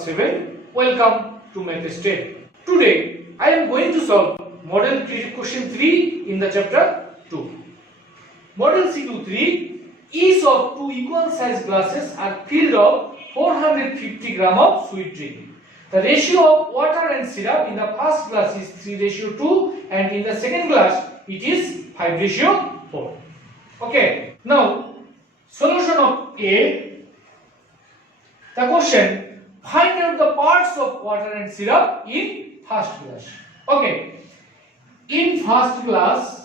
class 7. Welcome to STEV. Today I am going to solve model creative question 3 in the chapter 2. Model C23 each of two equal size glasses are filled of 450 gram of sweet drink. The ratio of water and syrup in the first glass is 3:2 and in the second glass it is 5:4. Okay, now solution of A. The question, find out the parts of water and syrup in first glass. Okay, in first glass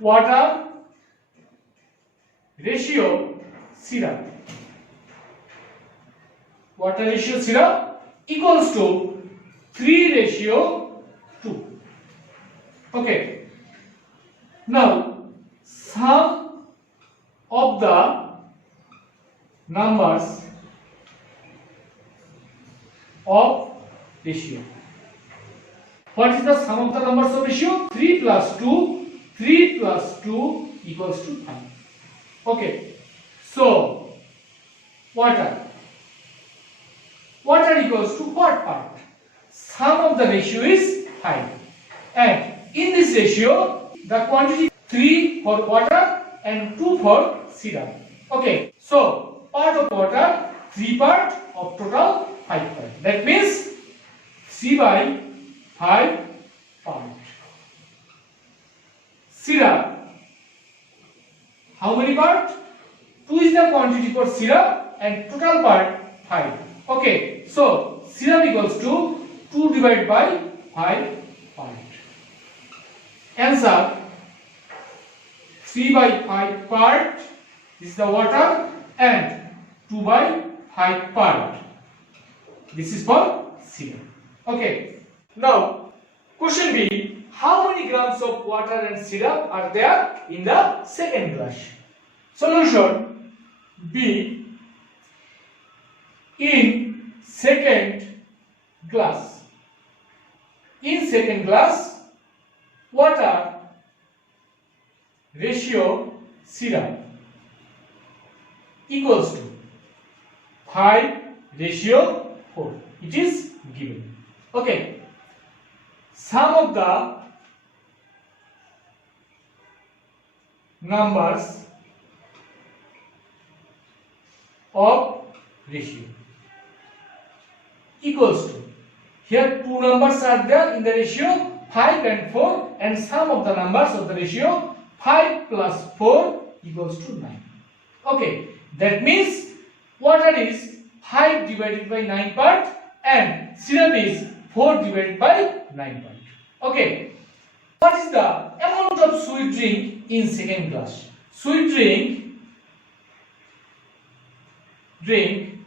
water ratio syrup equals to 3:2. Okay, now sum of the numbers of ratio. What is the sum of the numbers of ratio? 3 plus 2 equals to 5. Okay, so water equals to what part? Sum of the ratio is 5, and in this ratio the quantity 3 for water and 2 for syrup. Okay, so part of water 3 part of total 5 part. That means 3/5 part. Syrup, how many part? 2 is the quantity for syrup and total part 5. Okay, so syrup equals to 2 divided by 5 part. Answer 3/5 part is the water and 2/5 part. This is for syrup. Okay, now question B. How many grams of water and syrup are there in the second glass? Solution B. In second glass, water ratio syrup equals to 5:4. It is given. Okay, sum of the numbers of ratio equals to, here two numbers are there in the ratio 5 and 4, and sum of the numbers of the ratio 5 plus 4 equals to 9. Okay, that means water is 5 divided by 9 part and syrup is 4 divided by 9 part. Okay, what is the amount of sweet drink in second glass? Sweet drink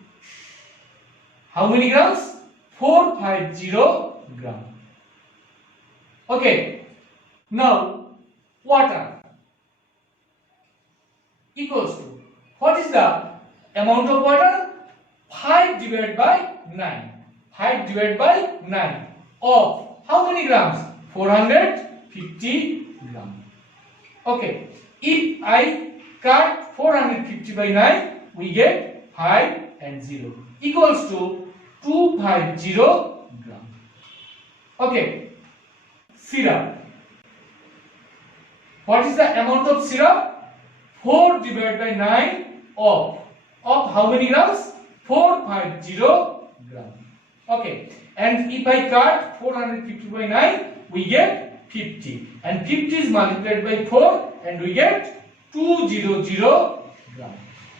how many grams? 450 gram. Okay, now water equals to, what is the amount of water? 5 divided by 9. 5 divided by 9 of how many grams? 450 gram. Okay, if I cut 450 by 9, we get 5 and 0 equals to 250 gram. Okay, syrup. What is the amount of syrup? 4 divided by 9 of how many grams? 450 gram. Okay, and if I cut 450 by 9, we get 50, and 50 is multiplied by 4 and we get 200 gram.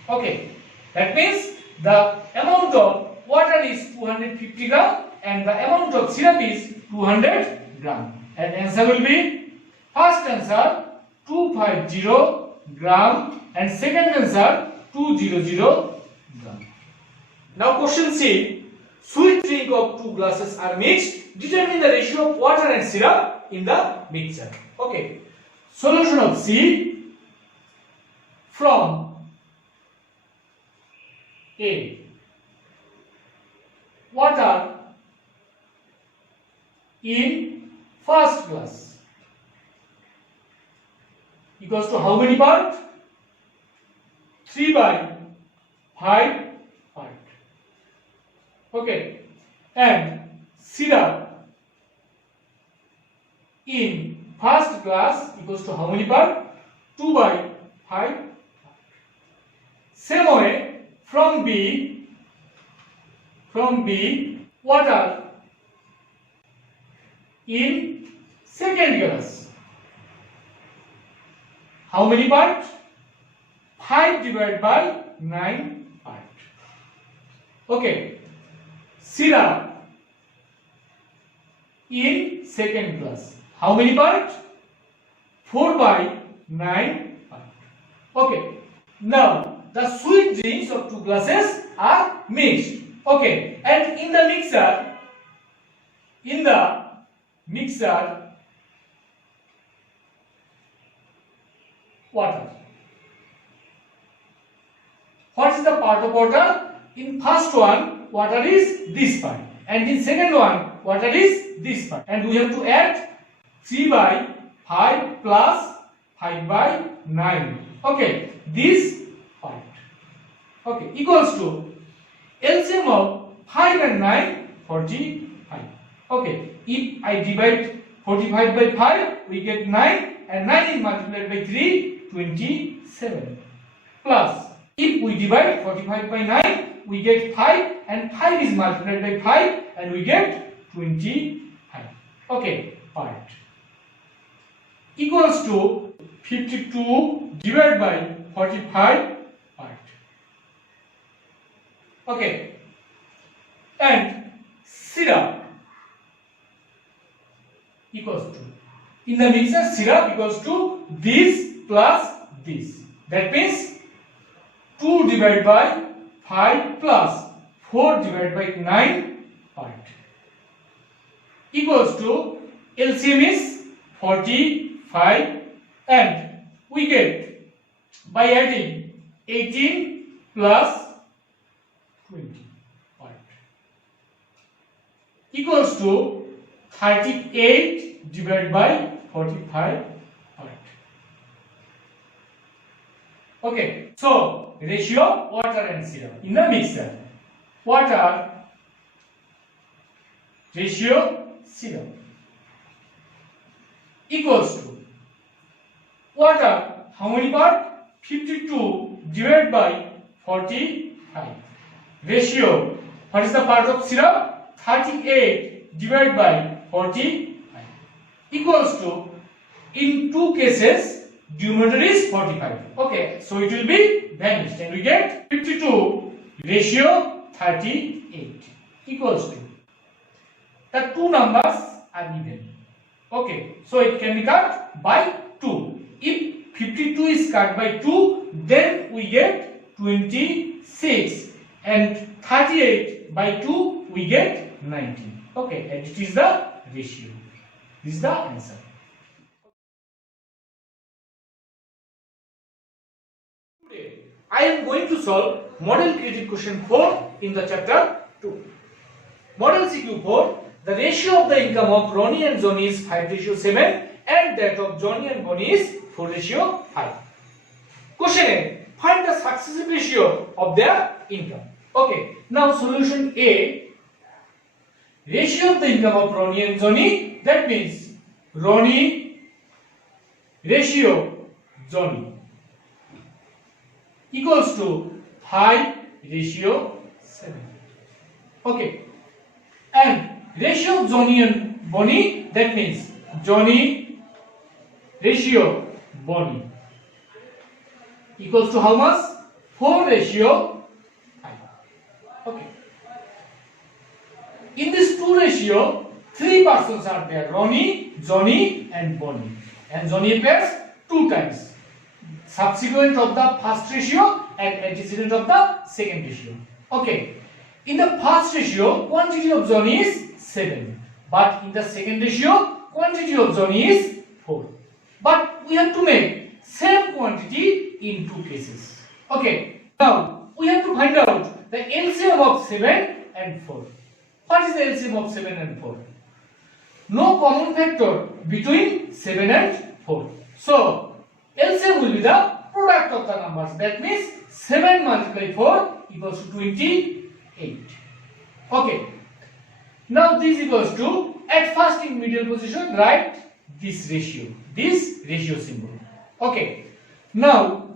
Okay, that means the amount of water is 250 gram and the amount of syrup is 200 gram, and answer will be, first answer 250 gram and second answer 200 gram. Now question C. Sweet drink of two glasses are mixed. Determine the ratio of water and syrup in the mixture. Okay, solution of C. From A. Water in first glass. equals to how many part? 3 by 5 part. Okay, and syrup in first class equals to how many part? 2 by 5. Same way, from B, water in second class. How many part? 5 divided by 9 part. Okay. Syrup in second class. How many part? 4 by 9 part. Okay. Now, the sweet drinks of two classes are mixed. Okay. And in the mixer, water. What is the part of water? In first one, water is this part, and in second one, water is this part, and we have to add 3 by 5 plus 5 by 9. Okay, this part. Okay, equals to LCM of 5 and 9, 45. Okay, if I divide 45 by 5, we get 9, and 9 is multiplied by 3, 27. Plus, if we divide 45 by 9, we get 5, and 5 is multiplied by 5, and we get 25. Okay, part. Equals to 52 divided by 45 part. Okay, and syrup equals to, in the mixer, syrup equals to this plus this. That means 2 divided by 5 plus 4 divided by 9 part equals to LCM is 45, and we get by adding 18 plus 20 part equals to 38 divided by 45 part. Okay, so ratio of water and syrup in the mixer. Water ratio syrup equals to water, how many part? 52 divided by 45. Ratio, what is the part of syrup? 38 divided by 45 equals to, in two cases, denominator is 45. Okay, so it will be vanished, and we get 52 ratio 38 equals to, the two numbers are even. Okay, so it can be cut by 2. If 52 is cut by 2, then we get 26, and 38 by 2 we get 19. Okay, and it is the ratio. This is the answer. Today I am going to solve model creative question 4 in the chapter 2. Model CQ 4, the ratio of the income of Ronnie and Johnny is 5:7, and that of Johnny and Bonnie is 4:5. Question A, find the successive ratio of their income. Okay, now solution A, ratio of the income of Ronnie and Johnny, that means Ronnie ratio Johnny equals to 5:7. Okay, and ratio of Johnny and Bonnie, that means Johnny ratio Bonnie equals to how much? 4:5. Okay, in this two ratio, three persons are there: Ronnie, Johnny and Bonnie, and Johnny appears 2 times, subsequent of the first ratio and antecedent of the second ratio. Okay, in the first ratio, quantity of Johnny is 7, but in the second ratio, quantity of Johnny is 4. But we have to make same quantity in two cases. Okay, now we have to find out the LCM of 7 and 4. What is the LCM of 7 and 4? No common factor between 7 and 4. So LCM will be the product of the numbers. That means 7 multiplied 4 equals to 28. Okay. Now this equals to, at first in middle position write this ratio symbol. Okay. Now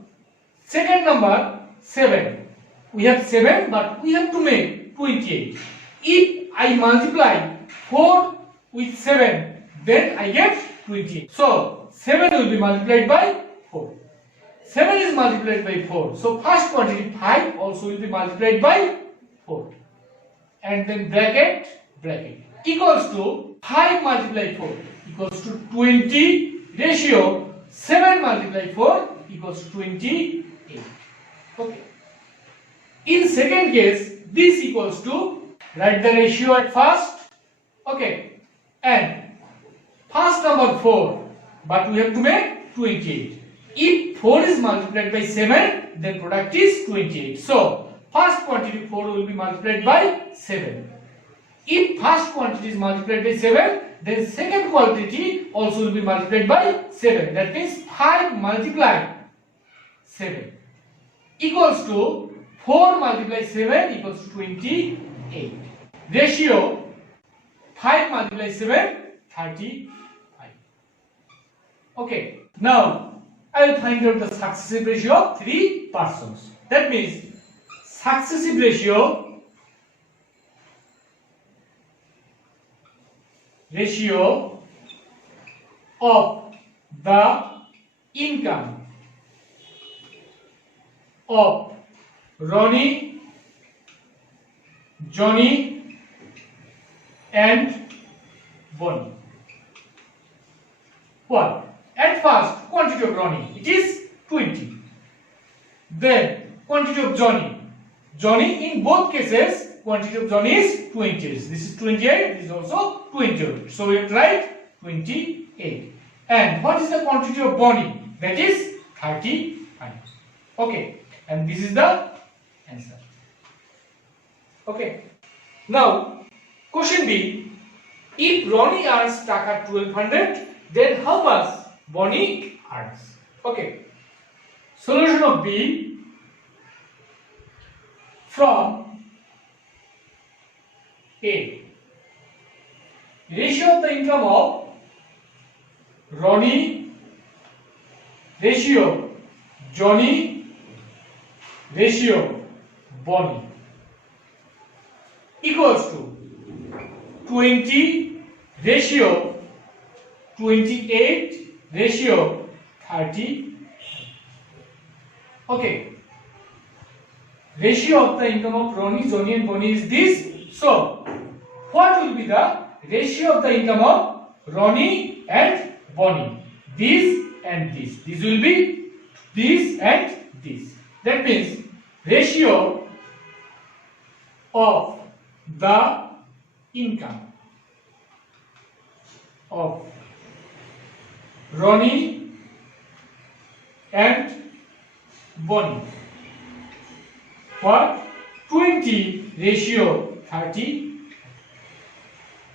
second number 7. We have 7 but we have to make 28. If I multiply 4 with 7, then I get 28. So 7 will be multiplied by 4. 7 is multiplied by 4. So first quantity 5 also will be multiplied by 4. And then bracket equals to 5 multiplied 4 equals to 20 ratio 7 multiplied 4 equals to 28. Okay. In second case, this equals to, write the ratio at first. Okay. And first number 4, but we have to make 28. If 4 is multiplied by 7, then product is 28. So first quantity 4 will be multiplied by 7. If first quantity is multiplied by 7, then second quantity also will be multiplied by 7. That means 5 multiplied 7 equals to 4 multiplied 7 equals to 28. Ratio 5 multiplied 7, 35. Okay. Now I will find out the successive ratio of 3 persons. That means successive ratio of the income of Ronnie, Johnny and Bonnie. What? At first, quantity of Ronnie, it is 20. Then quantity of Johnny. Johnny, in both cases, quantity of Johnny is 20. This is 28, this is also 28. So we have to write 28. And what is the quantity of Bonnie? That is 35. Okay. And this is the answer. Okay. Now, question B. If Ronnie earns taka 1200, then how much Bonnie earns? Okay. Solution of B. From A. Ratio of the income of Ronnie, ratio Johnny, ratio Bonnie equals to 20 ratio 28 ratio 30. Okay. Ratio of the income of Ronnie, Johnny and Bonnie is this. So, what will be the ratio of the income of Ronnie and Bonnie? This and this. This will be this and this. That means ratio of the income of Ronnie and Bonnie. What? 20 ratio 30.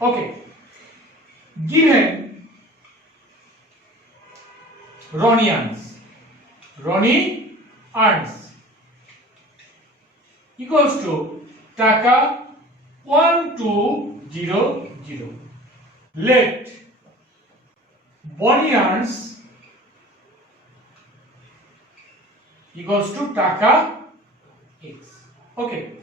Okay. Given Ronnie earns equals to taka 1200. Let Bonnie earns equals to taka x. Okay.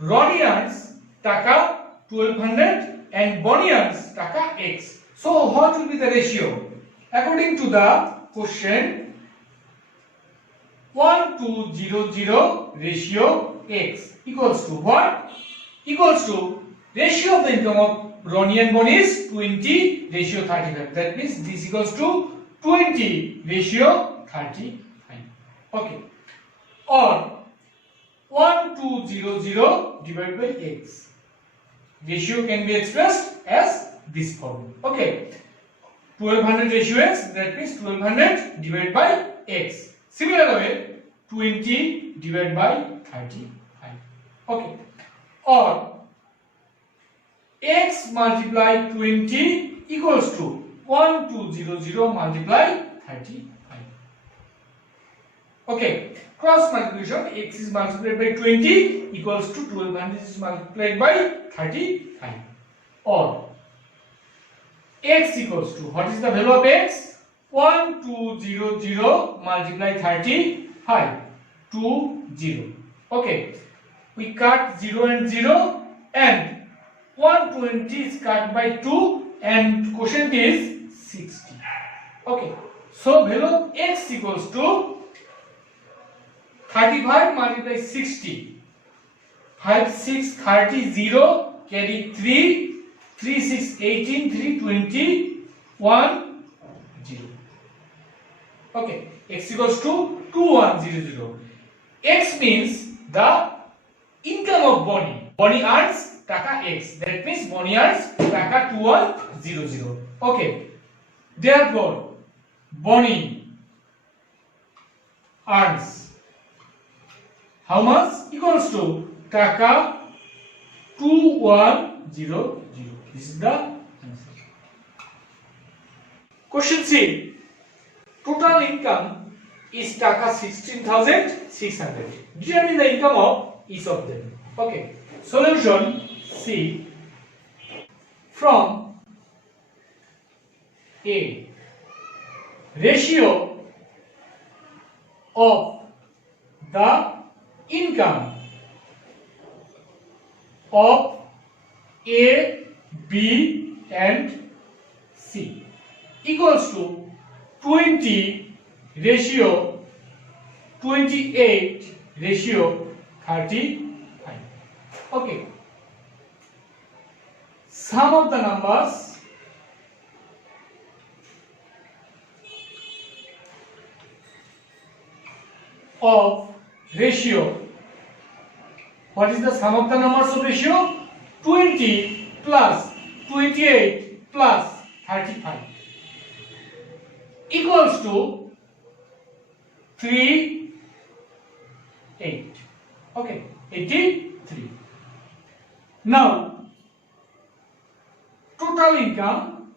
Ronnie earns taka 1200 and Bonnie earns taka x. So what will be the ratio? According to the question, 1200 ratio x equals to what? Equals to ratio of the income of Ronnie and Bonnie is 20 ratio 35. That means this equals to 20 ratio 35. Okay. Or 1200 divided by x. Ratio can be expressed as this form. Okay. 1200 ratio x, that means 1200 divided by x. Similar way, 20 divided by 35. Okay. Or x multiply 20 equals to 1200 multiply 35. Okay, cross multiplication, x is multiplied by 20 equals to 1200 is multiplied by 35, or x equals to, what is the value of x? 1200 multiply 35, 20. Okay, we cut 0 and 0, and 120 is cut by 2, and quotient is 60. Okay, so value of x equals to 35 multiply 60, 5 6 30, 0 carry 3, 3 6 18, 3 20, 1 0. Okay, x equals to 2100. X means the income of Bonnie. Bonnie earns taka x. That means Bonnie earns taka 2100. Okay, therefore Bonnie earns how much? Equals to taka 2100. This is the answer. Question C. Total income is taka 16,600. Determine the income of each of them. Okay. Solution C. From A, ratio of the income of A, B and C equals to 20 ratio 28 ratio 35. Okay, sum of the numbers of ratio. What is the sum of the numbers of ratio? 20 plus 28 plus 35 equals to 38. Okay, 83. Now total income,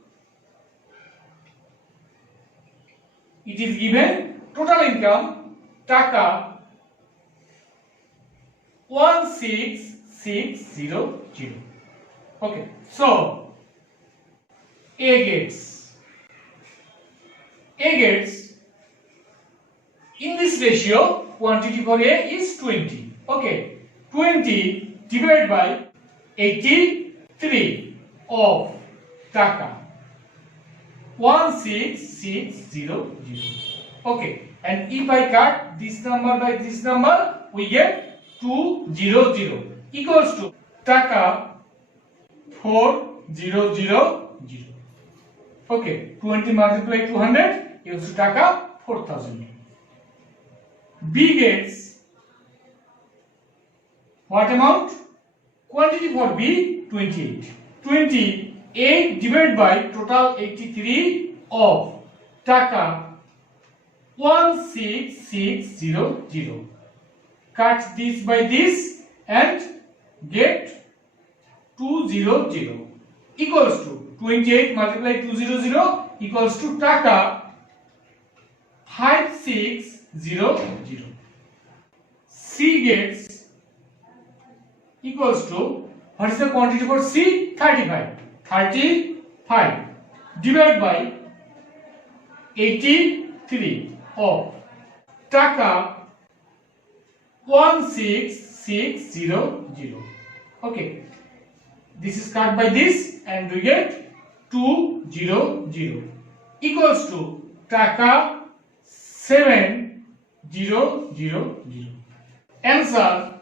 it is given total income taka 16600. Okay, so A gets in this ratio, quantity for A is 20. Okay, 20 divided by 83 of taka 16600. Okay, and if I cut this number by this number, we get 200 equals to taka 4000. Okay, 20 multiply 200 equals to taka 4000. B gets what amount? Quantity for B 28. 28 divided by total 83 of taka 16600. Cut this by this and get 200 equals to 28 multiply 200 equals to taka 5600. C gets equals to, what is the quantity for C? 35. 35 divided by 83 of taka 16600. Okay, this is cut by this and we get 200 equals to taka 7,000. Answer: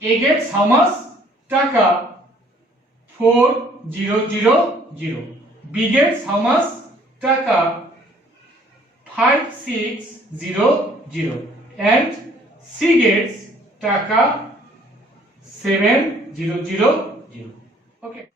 A gets how much? Taka 4,000. B gets how much? Taka 5,600. And C gets taka 7,000. Okay.